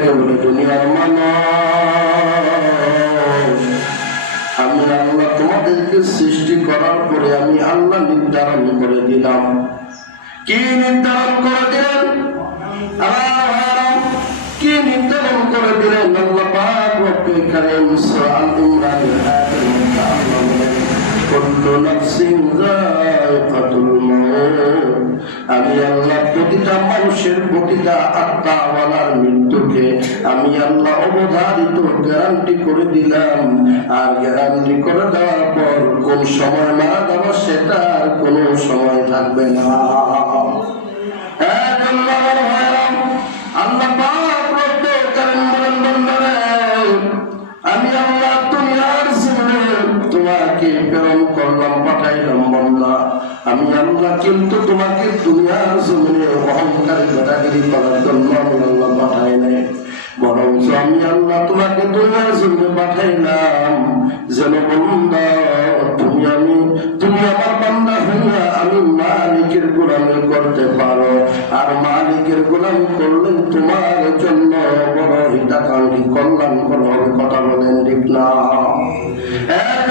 ডেকে বলে দুনিয়ার মানুষ, আমি আল্লাহ তোমাদেরকে সৃষ্টি করার পরে আমি আল্লাহ নির্ধারণ করে দিলাম। কি নির্ধারণ করে দিলেন? কি নির্ধারণ করে দিলেন? আল্লাহ পাক রব্বুল কারীম সূরা আল মধ্যে কুল্লু নাফসিন যায়িকাতুল মাউত। আমি আল্লাহ প্রতিটা মানুষের প্রতিটা আত্মাওয়ালার মৃত্যুকে আমি আল্লাহ অবধারিত গ্যারান্টি করে দিলাম। আর গ্যারান্টি করে দেওয়ার পর কোন সময় মারা যাব সেটা আর কোনো সময় থাকবে না। আমি আল্লাহ আমি আল্লাহ কিন্তু তোমাকে দুনিয়ার জমিনে অহংকারী বেটাগিরি করার জন্য আমি আল্লাহ পাঠাই নাই। বরং আমি আল্লাহ তোমাকে দুনিয়ার জমিনে পাঠাইলাম যেন বন্ধা, তুমি আমি, তুমি আমার বান্দা হইয়া আমি মালিকের গোলামি করতে পারো। আর মালিকের গোলামি করলে তোমার জন্য বড় হিতাকাঙ্ক্ষী কল্যাণ করা কথা বলেন এক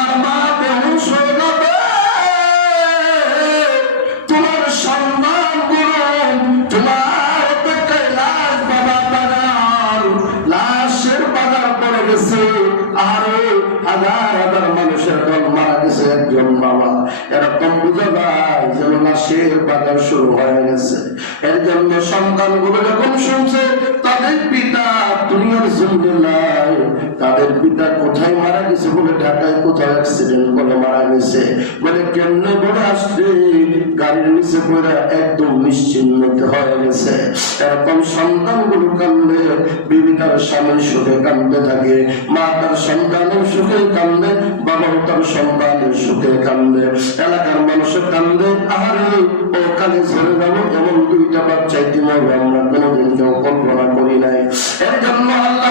লাশের বাগান শুরু হয়ে গেছে। এর জন্য সন্তানগুলো যখন শুনছে তাদের পিতা তাদের পিতা কোথায় মারা গেছে বলে ঢাকায় কোথাও অ্যাক্সিডেন্ট করে মারা গেছে। বলে, কেমনে বলে আসবে? গাড়ির নিচে পড়ে একদম নিশ্চিন্ত হয়ে গেছে। এরকম সন্তানগুলো কান্দে বিবি স্বামীর সুখে কান্দে থাকে, মা তার সন্তানের সুখে কান্দে বাবাও তার সন্তানের সুখে কান্দে এলাকার মানুষ কান্দে আহারে, ও কালে ঝরে যাব এমন দুইটা বাচ্চা ইতিমধ্যে আমরা কোনোদিন কেউ কল্পনা করি নাই। এর জন্য আল্লাহ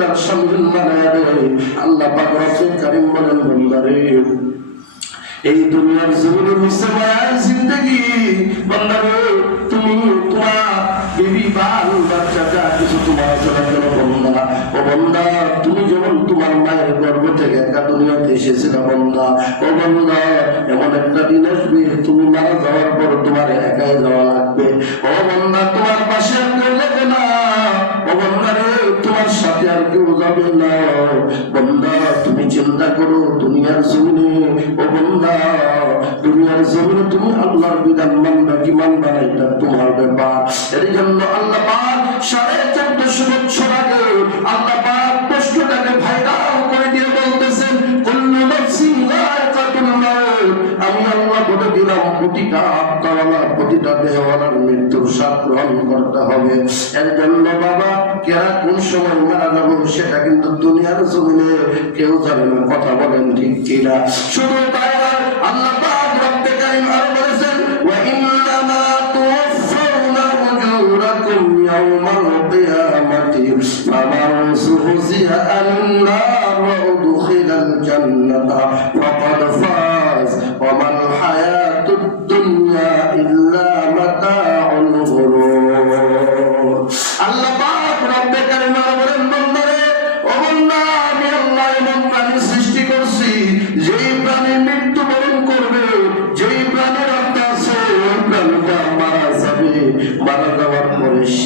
তার সন্তান বানায় আল্লাহ পাক কারীম বলেন বান্দারে এই দুনিয়ার জমিনে মুসলমান জিন্দগি। বান্দারে তুমি তোমার বেবি বাল, বাচ্চা যা কিছু তোমার কেন বন্ধা ও বন্ধা তুমি যেমন তোমার মায়ের গর্ভ থেকে একা দুনিয়াতে এসেছিল বন্ধা ও বন্ধা এমন একটা দিন আসবে, তুমি মারা যাওয়ার পর তোমার একাই যাওয়া লাগবে। ও বন্ধা তোমার যাবে না বন্ধা তুমি চিন্তা করো, দুনিয়ার জমিনে, ও বন্ধা দুনিয়ার জমিনে তুমি আল্লাহর বিধান মানবা, কি মানবা এটা তোমার ব্যাপার। এর জন্য আল্লাহ সাড়ে চোদ্দশো বছর আল্লাহ প্রশ্নটাকে ভাইরাল দুনিয়ার জমিনে কেউ জানে না কথা বলেন ঠিক কিনা। শুধু তাই আল্লাহ রব্বে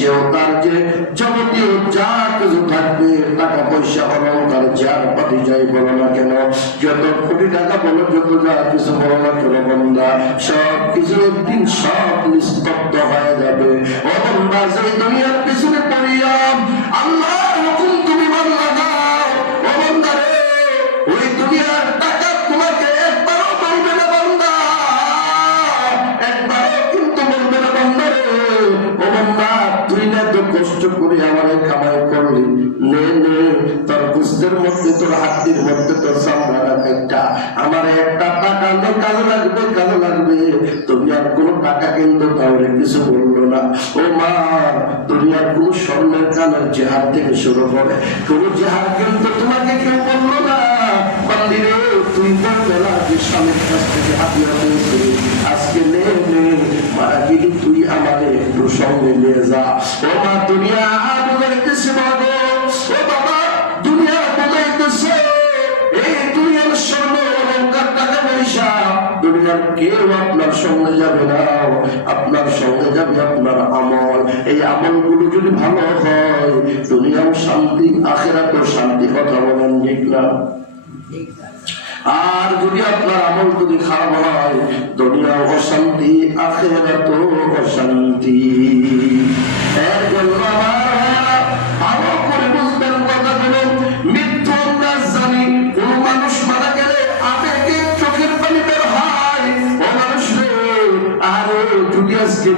সেও তার যে যাবতীয় যা কিছু থাকবে, টাকা পয়সা অলঙ্কার যার পাতি যাই বলো না কেন? যত কোটি টাকা বলো, যত যা কিছু বলো না কেন বন্ধা? সব কিছু একদিন সব হয়ে যাবে। দুনিয়ার পিছনে পড়িয়া আল্লাহ কষ্ট করে, আমার কামাই করলি নে তোর বুঝদের মধ্যে, তোর হাতির মধ্যে, তোর চামড়াটা একটা। আমার একটা টাকা নে কাজে লাগবে কাজে লাগবে। তুমি আর কোনো টাকা কিন্তু তাহলে কিছু বলল না। ও মা, তুমি আর কোনো স্বর্ণের কানের জেহাদ থেকে শুরু করে, কোনো জেহাদ কিন্তু তোমাকে কেউ বলল না। মন্দিরে একটু সঙ্গে নিয়ে যা। এই কেউ আপনার সঙ্গে যাবে না, আপনার সঙ্গে যাবে আপনার আমল। এই আমলগুলো যদি ভালো হয়, দুনিয়াও শান্তি, আখেরাতেও শান্তি, কথা বলেন ঠিক না? আর যদি আপনার আমল যদি খারাপ হয়, দুনিয়া অশান্তি আখেরাত অশান্তি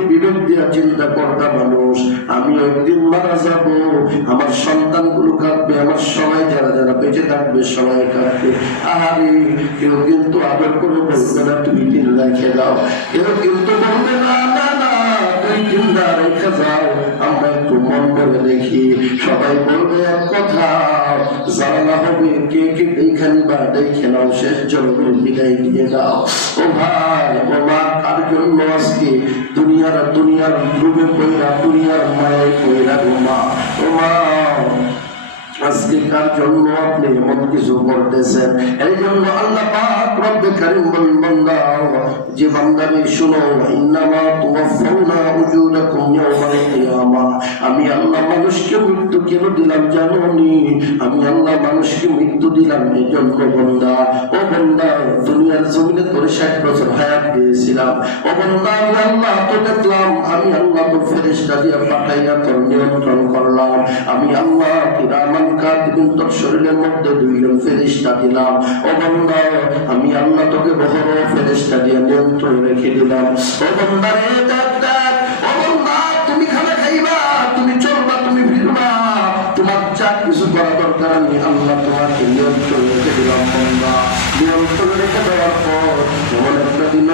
বিবেক দিয়া চিন্তা করতা মানুষ, আমি একদিন মারা যাব, আমার সন্তানগুলো বেঁচে থাকবে সবাই কাঁদবে। আরে কেউ কিন্তু আদর করে বলবে না তুমি দিন রেখে দাও। কেউ কিন্তু বলবে না না না তুই চিন্তা রেখে যাও, আমরা একটু মন করে দেখি। সবাই বলবে, এক কথা জানা হবে, কে কে এইখানে বা দেখে নাও, শেষ জন্মে বিদায় দিয়ে দাও। ও ভাই, ও মা, কার জন্য আজকে দুনিয়ার দুনিয়ার ডুবে পড়া দুনিয়ার মায়ায় পড়া গো মা? ও মা আজকে জন্য আপনি এমন কিছু করতেছেন? এই জন্য আল্লাহ পাক রব্বে যে বান্দারে শুনো, ইন্নামা তুওয়াফাউনা উজুরাকুম ইয়াওমাল কিয়ামা। আমি আল্লাহ মানুষকে মৃত্যু কেন দিলাম জানো নি আমি আল্লাহ মানুষকে মৃত্যু দিলাম এই জন্য বান্দা। ও বান্দা, দুনিয়ার জমিনে তোর ষাট বছর হায়াত দিয়েছিলাম। ও বান্দা, আমি আল্লাহ তো দেখলাম। আমি আল্লাহ তো ফেরেশতা দিয়ে পাঠাইয়া তোর নিয়ন্ত্রণ করলাম। আমি আল্লাহ কিরামান কাতিবিন তোর শরীরের মধ্যে দুইজন ফেরেশতা দিলাম। ও বান্দা, আমি আল্লাহ তোকে বহর ফেরেশতা দিয়ে নিয়ন্ত্রণ রেখে দিলাম ও তুমি খানা খাইবা তুমি চলবা তুমি তোমার যা কিছু করা দরকার আমি আল্লাহ তোমাকে নিয়ন্ত্রণ রেখে দিলাম বান্দা নিয়ন্ত্রণ রেখে দেওয়ার পর এমন একটা দিন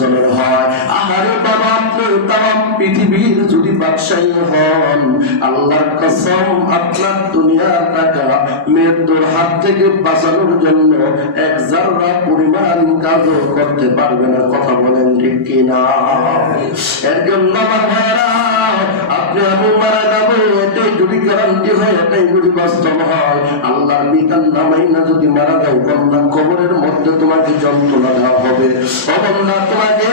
হীরা হয়। বাবা তাম পৃথিবীর যদি বাদশাহী হন, আল্লাহর কসম আপনার দুনিয়ার টাকা মৃত্যুর হাত থেকে বাঁচানোর জন্য এক জাররা পরিমাণ করতে পারবে না, কথা বলেন ঠিক কিনা? এর জন্য আমার আপনি আমি মারা যাব এটাই যদি গ্যারান্টি হয় এটাই যদি বাস্তব হয়, আল্লাহর বিধান নামাই না যদি মারা যাও বন্ধা মধ্যে তোমাকে যন্ত্রণা দেওয়া হবে অবন্ধা তোমাকে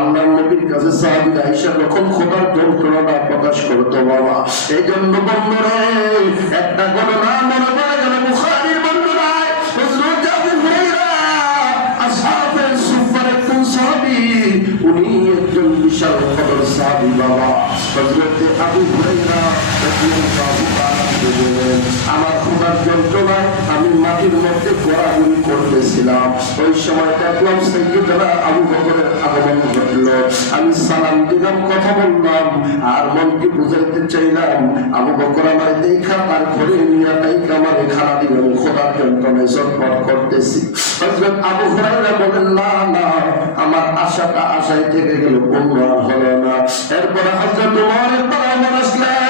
আল্লাহর নবীর কাছে সাহাবীরা এসে যখন খোদার যন্ত্রণা প্রকাশ করতো বাবা? এই জন্য বন্ধুরে, একটা ঘটনা মনে পড়ে গেল বুখারীর সাহাবী, উনি একজন বিশাল খবর সাহাবী বাবা। হযরত আবু হুরায়রা রাদিয়াল্লাহু তাআলা বলেন আমার খোদার যন্ত্রণায় আমি মারা মধ্যে ঘোরাঘুরি করতেছিলাম। ওই সময় দেখলাম আবু বকরের আগমন ঘটল। আমি সালাম দিলাম, কথা বললাম, আর মনকে বুঝাইতে চাইলাম, আবু বকর আমার দেখা, তার ঘরে নিয়ে আমার খানা দিল আমি খোদার করতেছি। আবু বলেন, না না, আমার আশাটা আশায় থেকে গেল আর হলো না। এরপরে পরামর্শ আসলেন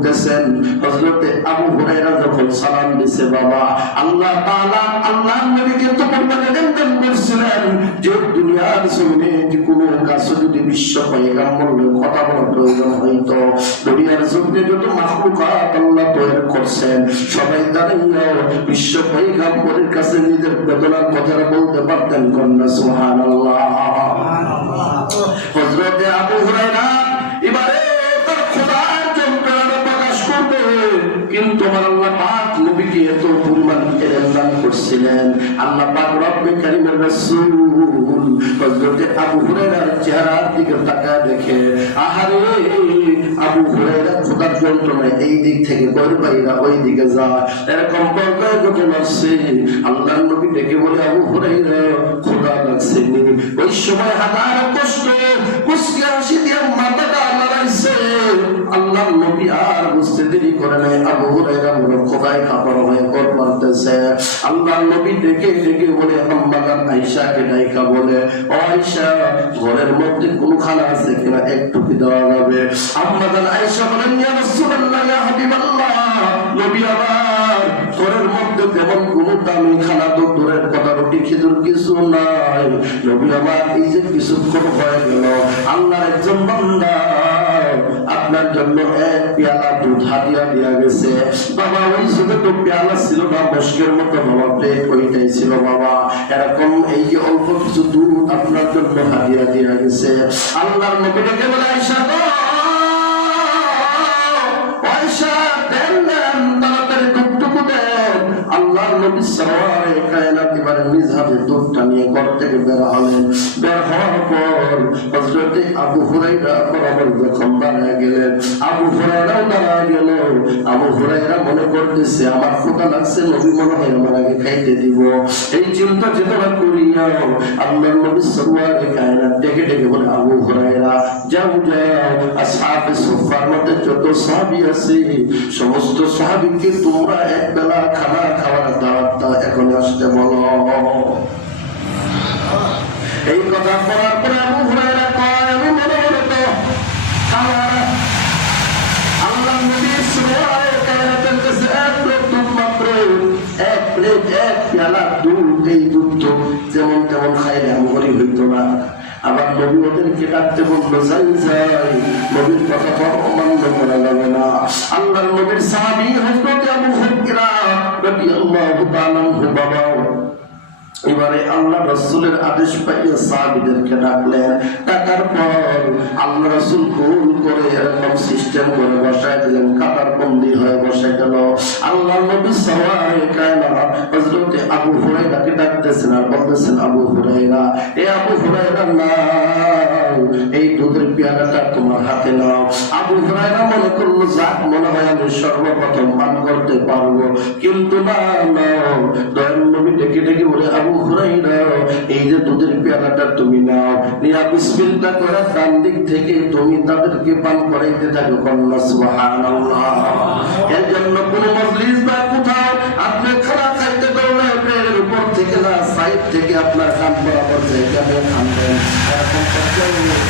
এবারে ঢুকতেছেন হযরতে আবু হুরায়রা যখন সালাম দিছে বাবা আল্লাহ তাআলা আল্লাহ নবীকে তো পরিমাণে করছিলেন যে দুনিয়ার জমিনে যে কোনো কাজ যদি বিশ্ব পয়গাম্বর কথা বলার প্রয়োজন হইতো দুনিয়ার জমিনে যত মাখলুকাত আল্লাহ তৈরি করছেন সবাই বিশ্ব পয়গাম্বরের কাছে নিজের বেদনার কথাটা বলতে পারতেন কন্যা সুবহানাল্লাহ। হযরতে আবু হুরায়রা করছিলেন আল্লাহ পাক রব্বে কারিমের রাসূল আবু হুরায়রার চেহারার দিকে তাকায় দেখে, আহারে, আবু হুরায়রা খোদার যন্ত্রণায় এই দিক থেকে ওই দিকে যায় এরকম পর্দায় যখন আসছে আল্লাহ নবী ডেকে বলে, আবু হুরায়রা খোদা লাগছে। ওই সময় হাজার কষ্ট, কুসকে হাসি দিয়ে মাথাটা লাগাইছে আল্লাহ নবী আর বুঝতে দেরি করে নাই। আবু হুরায়রা বলে খোদায় কাপড় হয়ে কর মারতেছে আল্লাহ নবী ডেকে ডেকে বলে আম্মাদান আয়েশাকে ডাইকা বলে, ও আয়েশা, ঘরের মধ্যে কোন খানা আছে কিনা একটু কি দেওয়া যাবে? আম্মাদান আয়েশা বলেন, ইয়া রাসূলুল্লাহ, ইয়া হাবিবাল্লাহ, নবী আমার, ঘরের মধ্যে তেমন কোন দামি খানা তো দূরের কথা, রুটি, খেজুর কিছু নাই। নবী আমার, এই যে কিছুক্ষণ হয়ে গেল, আল্লাহর একজন বান্দা আপনার জন্য এক পেয়ালা দুধ হাতিয়া দিয়া গেছে। বাবা ওই যুগে তো পেয়ালা ছিল না মস্কের মতো বাবা প্লেট ওইটাই ছিল বাবা। এরকম এই অল্প কিছু দুধ আপনার জন্য হাতিয়া দিয়া গেছে। আল্লাহর নবীটাকে বলে আইসা গো! আয়েশা, দেন, দেন, তাড়াতাড়ি দুধটুকু দেন। আল্লাহর নবী সরওয়ারে কায়নাত এবারে নিজ হাতে দুধটা নিয়ে ঘর থেকে বের হলেন। বের হওয়ার পর হযরতে আবু হুরায়রা বরাবর যখন দাঁড়ায় গেলেন, আবু হুরায়রাও দাঁড়ায় গেল। আবু হুরায়রা মনে করতেছে, আমার ক্ষুধা লাগছে, নবী মনে হয় আমার আগে খাইতে দিব। এই চিন্তা চেতনা করিয়া আল্লাহর নবী সরওয়ারে কায়নাত ডেকে ডেকে বলে, আবু হুরায়রা, যাও যাও। আসহাবে সুফার মধ্যে যত সাহাবী আছে, সমস্ত সাহাবীকে তোমরা এক বেলা খানা খাওয়ার দাওয়াত এখন আসতে বলো। এই কথা বলার পরে আবু হুরায়রা কয় আমি মনে মনে তো খাওয়ার আল্লাহ নবী সুবহানাহু কায়নাতের কাছে এক দুধ মাত্র এক প্লেট এক পেয়ালা দুধ এই দুধ যেমন তেমন খাইলে আমরি হইতো না আবার নবী ওদেরকে ডাকতে বলল যাই যাই নবীর কথা তো অমান্য করা যাবে না আল্লাহ নবীর সাহাবী হযরত আবু হুরায়রা রাদিয়াল্লাহু তাআলা বাবা এবারে আল্লাহ রসুলের আদেশ পাইয়ে ডাকলেন, ডাকার পর আল্লাহ রসুল গোল করে এরকম সিস্টেম করে বসায় দিলেন, কাতার বন্দি হয়ে বসে গেল। আল্লাহ নবী সবাই কায়না হজরতে আবু হুরাইরাকে ডাকতেছেন আর বলতেছেন, আবু হুরাইরা এ আবু হুরাইরা না এই দুধের পেয়ালাটা তোমার হাতে নাও। আবু হুরাইরা মনে করল যাক মনে হয় আমি সর্বপ্রথম পান করতে পারব। কিন্তু না না। দয়াল নবী ডেকে ডেকে বলে, আবু হুরাইরা এই যে দুধের পেয়ালাটা তুমি নাও। নিয়া বিসমিল্লাহ করে ডান দিক থেকে তুমি তাদেরকে পান করাইতে থাকো। কন্যা সুবহানাল্লাহ। এর জন্য কোন মজলিস বা কোথাও আপনি খানা খাইতে পারলে পেটের উপর থেকে না, সাইড থেকে আপনার কান বরাবর জায়গাতে খানবেন এরকম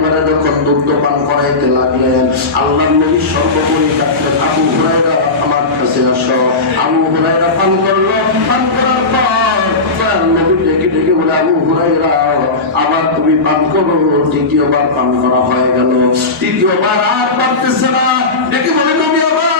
এবারে যখন দুগ্ধ পান করাইতে লাগলেন আল্লাহ নবী সর্বোপরি ডাক্তার আবু হুরায়রা আমার কাছে আসো। আবু হুরায়রা পান করল, পান করার পর নবীর নবী ডেকে ডেকে বলে, আবু হুরায়রা, আবার তুমি পান করো, দ্বিতীয়বার পান করা হয়ে গেল। তৃতীয়বার আর পারতেছে না। ডেকে বলে, নবী, আবার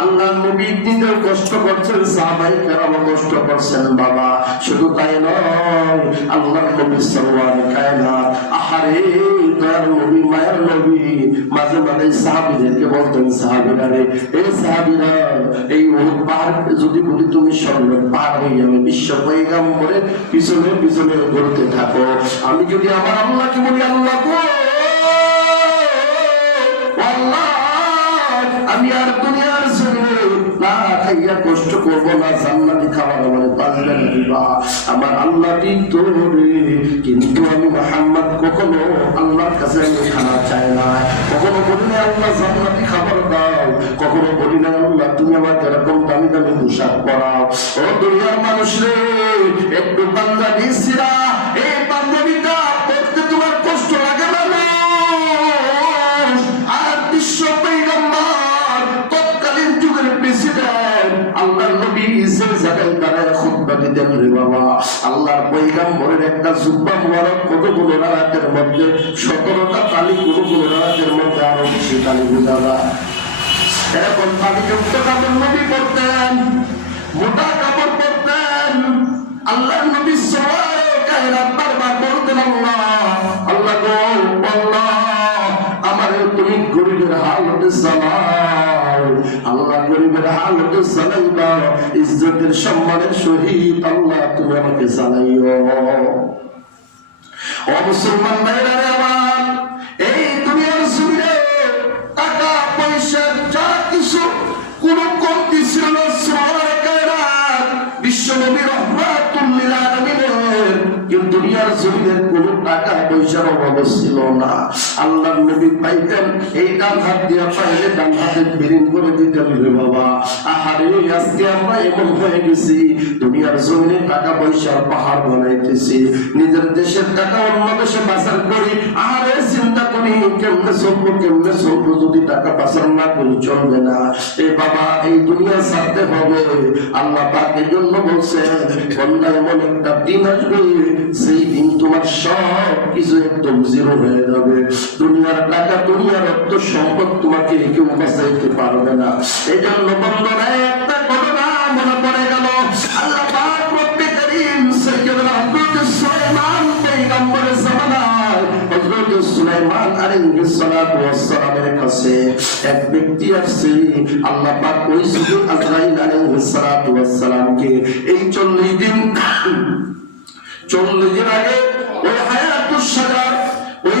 আল্লাহ নবী নিজেও কষ্ট করছেন, সাহাবাই কেরাম কষ্ট করছেন, বাবা। শুধু তাই নয় আল্লাহ নবী সাল্লাল্লাহু কায়নাত, আহারে দয়ার নবী, মায়ের নবী, মাঝে মাঝে সাহাবিদেরকে বলতেন, সাহাবিরা রে এই সাহাবিরা, এই উহুদ পাহাড়, যদি বলি তুমি সামনে পার হই আমি বিশ্ব পয়গাম্বরে পিছনে পিছনে ঘুরতে থাকো। আমি যদি আমার আল্লাহকে বলি, আল্লাহ আল্লাহ আমি আর দুনিয়ার খাইয়া কষ্ট না, জান্নাতি খাবার আমার আমার তো কিন্তু আমি কখনো আল্লাহর কাছে আমি খানা চাই না। কখনো বলি না, আল্লাহ, জান্নাতি খাবার দাও। কখনো বলি না, আল্লাহ, তুমি আমাকে এরকম দামি দামি পোশাক পরাও। ও দুনিয়ার মানুষ রে, একটু পাঞ্জাবি এই পাঞ্জাবিটা দিতেন রে বাবা, আল্লাহর পয়গম্বরের একটা জুব্বা মুবারক কতগুলো রাতের মধ্যে, সতেরোটা মধ্যে আরও বেশি তালি বোঝা কাপড় নবী পরতেন মোটা কাপড় পরতেন আল্লাহর নবী সবাই কায়নাত বারবার বলতেন, আল্লাহ আল্লাহ গো, আল্লাহ, আমার তুমি গরিবের হালতে জানাও ইজ্জতের সম্মানের সহিত আল্লাহ তুমি আমাকে জানাইও। ও মুসলমান ভাইরা দুনিয়ার জমিনে টাকা, পয়সা, যা কিছু কোন কমতি ছিল না সুবহানাল্লাহ কায়নাত বিশ্ব নবী রহমাতুল্লিল আলামিনের, কিন্তু দুনিয়ার জমিনের কোন টাকা, পয়সার অভাব ছিল না। আল্লাহর নবী পাইতেন, এই ডান হাত দিয়া পাইলে ডান হাতে বিলীন করে দিতেন রে বাবা, আহারে, আজকে আমরা এমন হয়ে গেছি, দুনিয়ার জমিনে টাকা পয়সার পাহাড় বানাইতেছি, নিজের দেশের টাকা অন্য দেশে পাচার করি, আহারে, চিন্তা করি, কেমনে চলবো কেমনে চলবো, যদি টাকা পাচার না করি, চলবে না। এ বাবা, এই দুনিয়া ছাড়তে হবে। আল্লাহ পাক এই জন্য বলছেন বন্ধা এমন একটা দিন আসবে সেই দিন তোমার সব কিছু একদম জিরো হয়ে যাবে। দুনিয়ার টাকা, দুনিয়ার অর্থ সম্পদ তোমাকে কেউ বাঁচাইতে পারবে না। এই জন্য বন্ধনা একটা ঘটনা মনে পড়ে গেল। এই 40 দিন দিন আগে ওই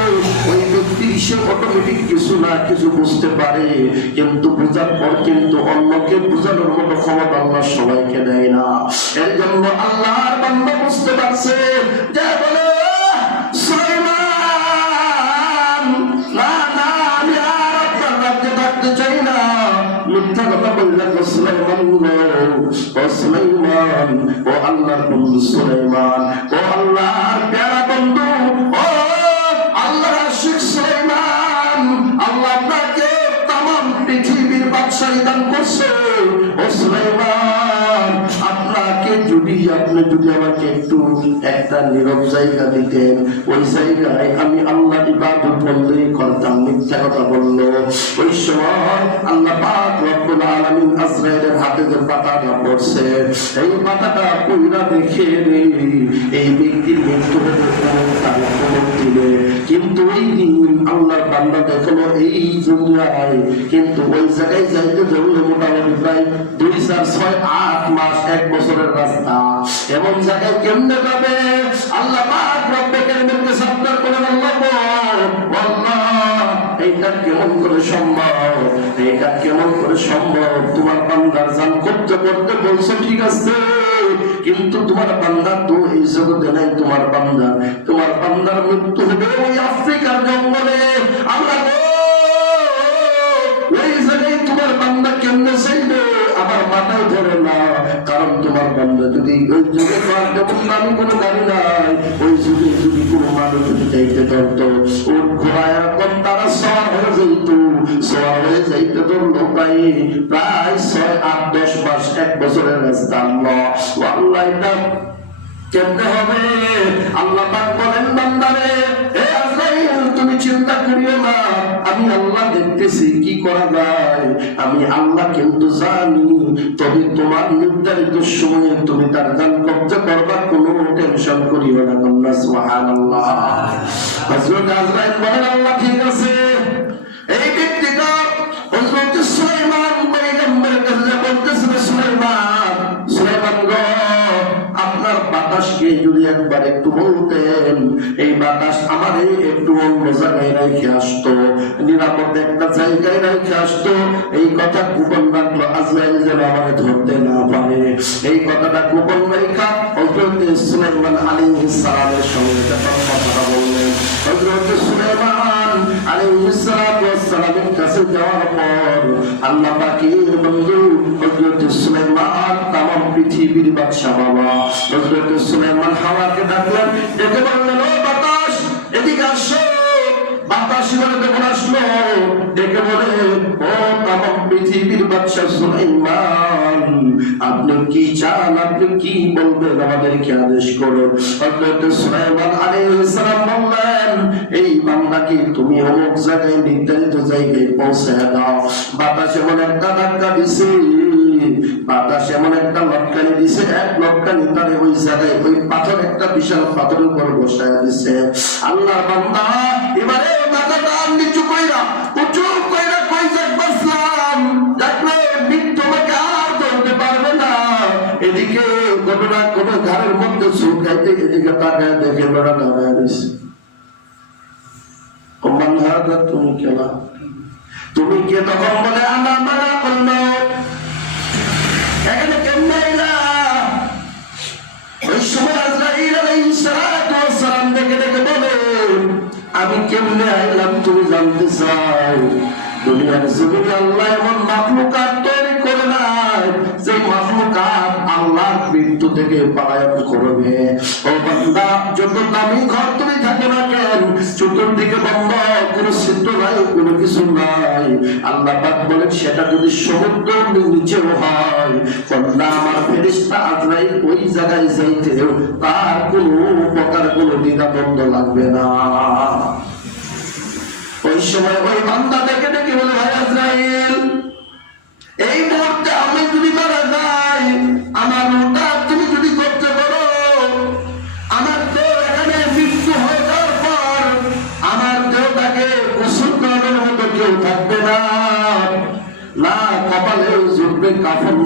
সে অটোমেটিক কিছু না, কিছু বুঝতে পারে। কিন্তু বোঝার পর কিন্তু অন্যকে বোঝানোর মতো ক্ষমতা আল্লাহ সবাইকে দেয় না। এর জন্য আল্লাহর বান্দা বুঝতে পারছে কথা বললেন সুলাইমান ও সুলাইমান, ও আল্লাহর বন্ধু সুলাইমান, ও আল্লাহর আপনি যদি আমাকে একটু একটা নীরব জায়গা দিতেন, ওই জায়গায় আমি আল্লাহ ইবাদত বন্ধই করতাম। মিথ্যা কথা বলল। ওই সময় আল্লাহ পাক রব্বুল আলামিন আজরাইলের হাতে যে পাতাটা পড়ছে, এই পাতাটা পুরা দেখে এই ব্যক্তির মৃত্যু হতে দিলে কিন্তু ওই দিন আল্লাহর বান্দা দেখল, এই দুনিয়ায় কিন্তু ওই জায়গায় যাইতে ধরলে মোটামুটি প্রায় দুই চার, ছয়, আট মাস, এক বছরের রাস্তা। এমন জায়গায় কেমনে যাবে? আল্লাহ পাক রব্বে কারিমেরকে সাবধান করে আল্লাহ আল্লাহ, এইটা কেমন করে সম্ভব? এইটা কেমন করে সম্ভব? তোমার বান্দার জান করতে করতে বলছো, ঠিক আছে। কিন্তু তোমার বান্দা তো এই জগতে নাই, তোমার বান্দা। তোমার বান্দার মৃত্যু হবে ওই আফ্রিকার জঙ্গলে। আল্লাহ ওই জায়গায় তোমার বান্দা কেমনে চাইবে? মাথায় ধরে না কারণ তোমার বান্দা যদি ওই যুগে তোমার যেমন আমি কোনো গাড়ি নাই। ওই যুগে যদি কোনো মানুষ যদি যাইতে ধরতো ওর ঘোড়ায় এরকম তারা সওয়ার হয়ে যাইত। সওয়ার হয়ে যাইতে ধরলো প্রায় প্রায় ছয় আট দশ মাস, এক বছরের রাস্তা আল্লাহ। আল্লাহ এটা কেমনে হবে? আল্লাহ বলেন, বান্দারে তুমি চিন্তা করিও না। আমি আল্লাহ দেখতেছি কি করা যায়? আমি আল্লাহ কিন্তু জানি তবে তোমার নির্ধারিত সময়ে তুমি তার দান করতে পারবা কোনো টেনশন করিও না আল্লাহ সুবহানাল্লাহ। হযরত আজরাইল বলেন আল্লাহ ঠিক আছে বাতাসকে যদি একবার একটু বলতেন, এই বাতাস আমার একটু অন্য জায়গায় রেখে আসতো, নিরাপদ একটা জায়গায় রেখে আসতো। এই কথা গোপন রাখল আজরাইল যেন আমার ধরতে না পারে। এই কথাটা গোপন রেখা হজরত সুলাইমান আলাইহিস সালামের সঙ্গে যখন কথা বললেন। হজরত সুলাইমান আলাইহিস সালাতু ওয়াস সালামের কাছে যাওয়ার পর আল্লাহ পাকের বন্ধু হজরত সুলাইমান বাদশা বাবা হজরত সুলাইমান হাওয়াকে ডাকলেন, ডেকে বললেন, ও বাতাস, এদিকে আসো। বাতাস বলে আসলো, ডেকে বলে, ও তামাম পৃথিবীর বাদশা সুলাইমান, আপনি কি চান? আপনি কি বলবেন? আমাদেরকে আদেশ করুন হযরত সুলাইমান আলাইহিস সালাম বললেন, এই বান্দাকে তুমি অমুক জায়গায় নির্ধারিত জায়গায় পৌঁছে দাও। বাতাস এমন একটা ধাক্কা দিছে। বাতাস এমন একটা লটকানি দিছে, এক লটকানি তারে ওই জায়গায় ওই পাথর একটা বিশাল পাথরের উপর বসায় দিছে। আল্লাহ বান্দা, এবারে মাথাটা নিচু কইরা, উঁচু কইরা কই যাক বাসলাম দেখলে তোমাকে আর ধরতে পারবে না। এদিকে কোনো না কোনো ঘরের মধ্যে শুকাইতে এদিকে তাকায় দেখে বেড়া দাঁড়ায় হাদা তুমি কেনা তুমি কে তখন বলে, আনা মানা করল? এখানে কেমনে এলা? ওই সময় আজরাইল দেখে ডেকে বলে, আমি কেমনে আইলাম তুমি জানতে চাও? দুনিয়ার জীবনে আল্লাহ এমন মাখলুকাত তৈরি করে নাই, যে মাখলুকাত আল্লাহর মৃত্যু থেকে পালায়ন করবে। ও বান্দা, যত দামি ঘর তুমি থাকে না কেন, চতুর্দিকে বন্ধ, কোনো ছিদ্র নাই, কোনো কিছু নাই। আল্লাহ পাক বলেন, সেটা যদি সমুদ্র নিচেও হয়, বান্দা, আমার ফেরেশতা আজরাইল ওই জায়গায় যাইতেও তার কোনো প্রকার কোনো দ্বিধাদ্বন্দ্ব লাগবে না। ওই সময় ওই বান্দা ডেকে ডেকে বলে ভাই আজরাইল দাফন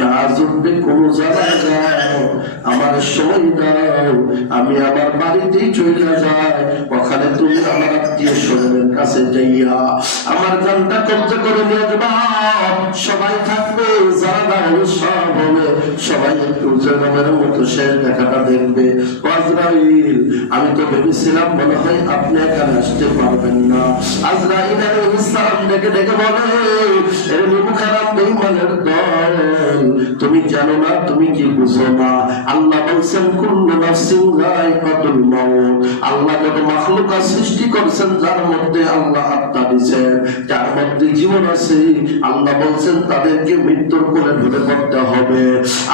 না জুটবে কোন যাও আমার সময় দাও আমি আমার বাড়িতেই চলে যাই ওখানে তুমি আমার আত্মীয় স্বজনের কাছে যাইয়া আমার জানটা কবজা করে নিয়ে সবাই থাকবে, যারা সব হবে। সবাই একটু মতো দেখাটা দেখবে। আজরাইল, আমি তো ভেবেছিলাম মনে হয় আপনি এখানে আসতে পারবেন না। আজরাইল আলাইহিস সালাম ডেকে ডেকে বলে দল, তুমি জানো না, তুমি কি বুঝো না? আল্লাহ বলছেন, কুল্লু নাফসিন মাউত। আল্লাহ যত মাখলুকাত সৃষ্টি করেছেন, যার মধ্যে আল্লাহ আত্মা দিয়েছেন। যার মধ্যে জীবন আছে, আল্লাহ বলছেন, তাদেরকে মৃত্যুর কোলে ঢুকে পড়তে হবে।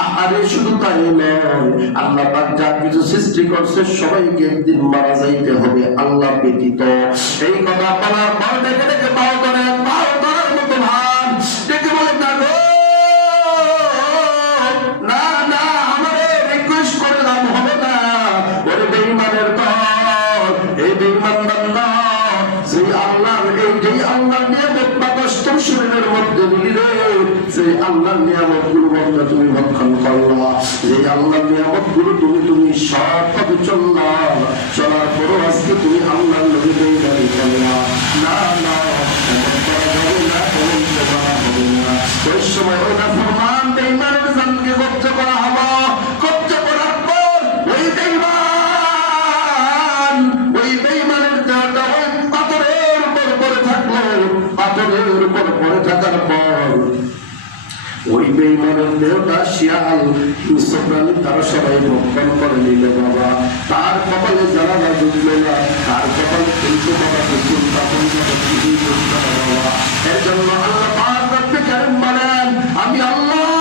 আহারে, শুধু তাই নয়, আল্লাহ পাক যা কিছু সৃষ্টি করছে, সবাইকে একদিন মারা যাইতে হবে আল্লাহ ব্যতীত। এই কথা বলার পর দেখে দেখে পাও করে, পাও গুলো তুমি ভক্ষণ করলা এই আল্লাহ নিয়ামতগুলো তুমি তুমি সৎভাবে চললা চলার পরও আজকে তুমি আল্লাহর নবী বেঈমানি করলা না না ওই সময় ওটা ফরমান বেঈমানের জানকে কব্জা ওই বেইমানের দেহটা শিয়াল। ইউসুফরানি তারা সবাই ভক্ষণ করে নিলে বাবা। তার কপালে যারা না ডুবলো না, তার কপালে কিন্তু বাবা কিছু তখন কিছুই করতে বাবা। এর জন্য আল্লাহ পাক মানেন আমি বলেন